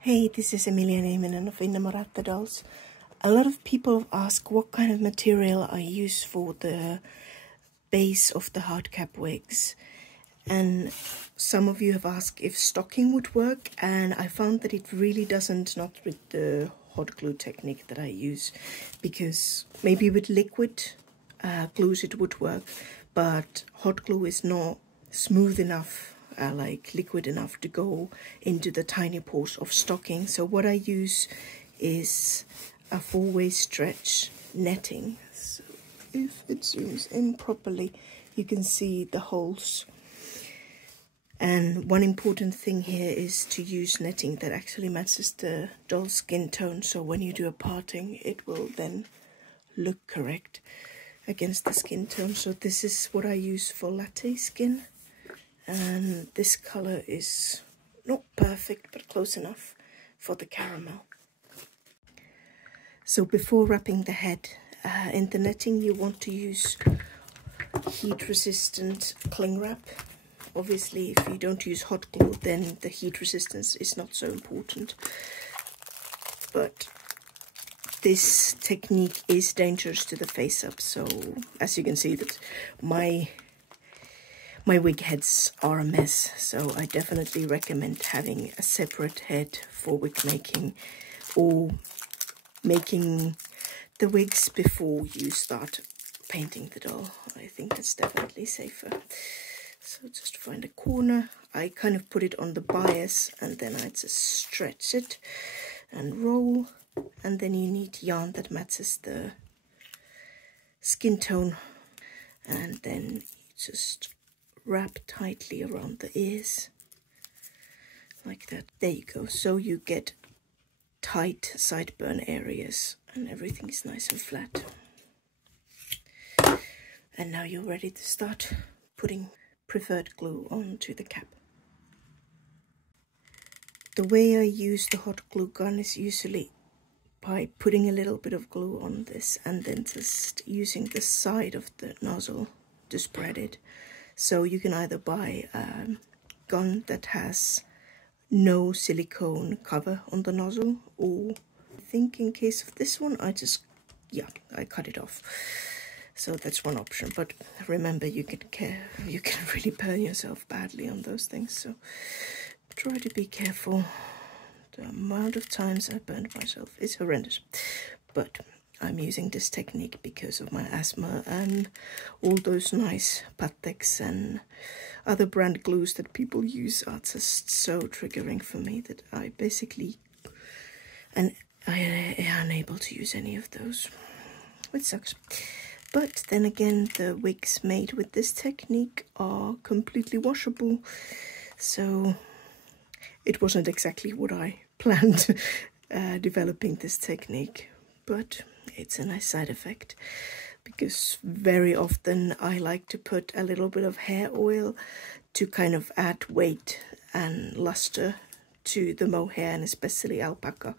Hey, this is Emilia Nieminen of Innamoratta Dolls. A lot of people ask what kind of material I use for the base of the hard cap wigs. And some of you have asked if stocking would work, and I found that it really doesn't, not with the hot glue technique that I use, because maybe with liquid glues it would work, but hot glue is not smooth enough, like liquid enough to go into the tiny pores of stocking. So what I use is a four-way stretch netting. So if it zooms in properly, you can see the holes. And one important thing here is to use netting that actually matches the doll's skin tone, so when you do a parting it will then look correct against the skin tone. So this is what I use for latte skin, and this color is not perfect but close enough for the caramel. So before wrapping the head in the netting, you want to use heat resistant cling wrap. Obviously, if you don't use hot glue, then the heat resistance is not so important. But this technique is dangerous to the face up. So as you can see, that my wig heads are a mess. So I definitely recommend having a separate head for wig making, or making the wigs before you start painting the doll. I think that's definitely safer. So just find a corner. I kind of put it on the bias, and then I just stretch it and roll. And then you need yarn that matches the skin tone. And then you just wrap tightly around the ears. Like that. There you go. So you get tight sideburn areas and everything is nice and flat. And now you're ready to start putting preferred glue onto the cap. The way I use the hot glue gun is usually by putting a little bit of glue on this and then just using the side of the nozzle to spread it. So you can either buy a gun that has no silicone cover on the nozzle, or I think in case of this one I cut it off. So that's one option, but remember, you can really burn yourself badly on those things, so try to be careful. The amount of times I burned myself is horrendous, but I'm using this technique because of my asthma, and all those nice Pateks and other brand glues that people use are just so triggering for me that I basically am unable to use any of those, which sucks. But then again, the wigs made with this technique are completely washable, so it wasn't exactly what I planned developing this technique, but it's a nice side effect, because very often I like to put a little bit of hair oil to kind of add weight and luster to the mohair, and especially alpaca,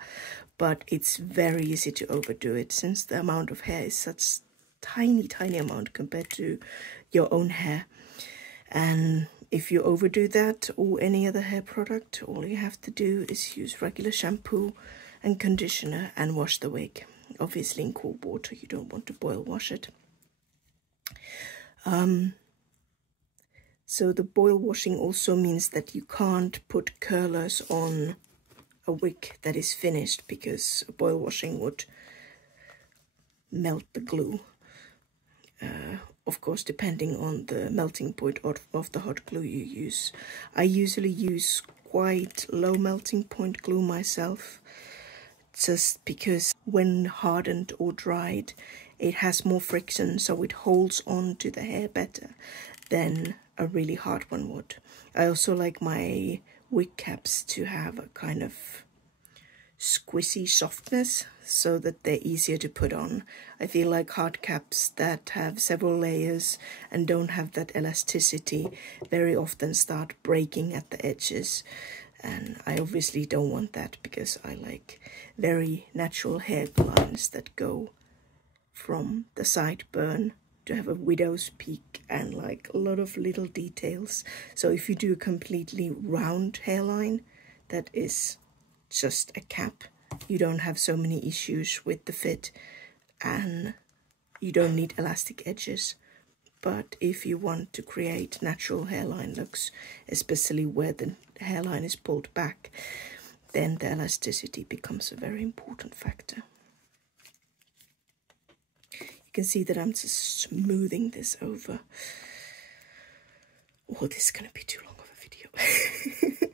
but it's very easy to overdo it since the amount of hair is such tiny amount compared to your own hair. And if you overdo that or any other hair product, all you have to do is use regular shampoo and conditioner and wash the wig, obviously in cold water. You don't want to boil wash it. So the boil washing also means that you can't put curlers on a wig that is finished, because boil washing would melt the glue. Of course, depending on the melting point of the hot glue you use. I usually use quite low melting point glue myself, just because when hardened or dried, it has more friction, so it holds on to the hair better than a really hard one would. I also like my wig caps to have a kind of squishy softness, so that they're easier to put on. I feel like hard caps that have several layers and don't have that elasticity very often start breaking at the edges, and I obviously don't want that, because I like very natural hairlines that go from the sideburn to have a widow's peak and like a lot of little details. So if you do a completely round hairline, that is just a cap. You don't have so many issues with the fit, and you don't need elastic edges. But if you want to create natural hairline looks, especially where the hairline is pulled back, then the elasticity becomes a very important factor. You can see that I'm just smoothing this over. Oh, this is going to be too long of a video.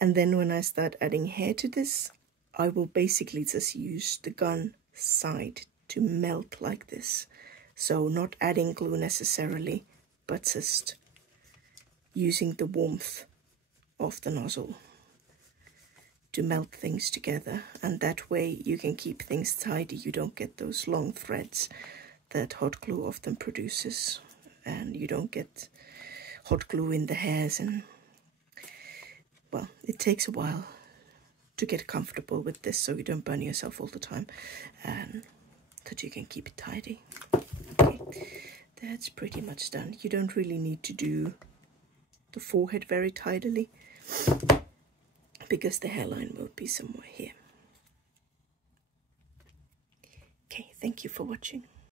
And then when I start adding hair to this, I will basically just use the gun side to melt like this. So not adding glue necessarily, but just using the warmth of the nozzle to melt things together. And that way you can keep things tidy. You don't get those long threads that hot glue often produces. And you don't get hot glue in the hairs. And, well, it takes a while to get comfortable with this so you don't burn yourself all the time. That you can keep it tidy. Okay, that's pretty much done. You don't really need to do the forehead very tidily because the hairline will be somewhere here. Okay, thank you for watching.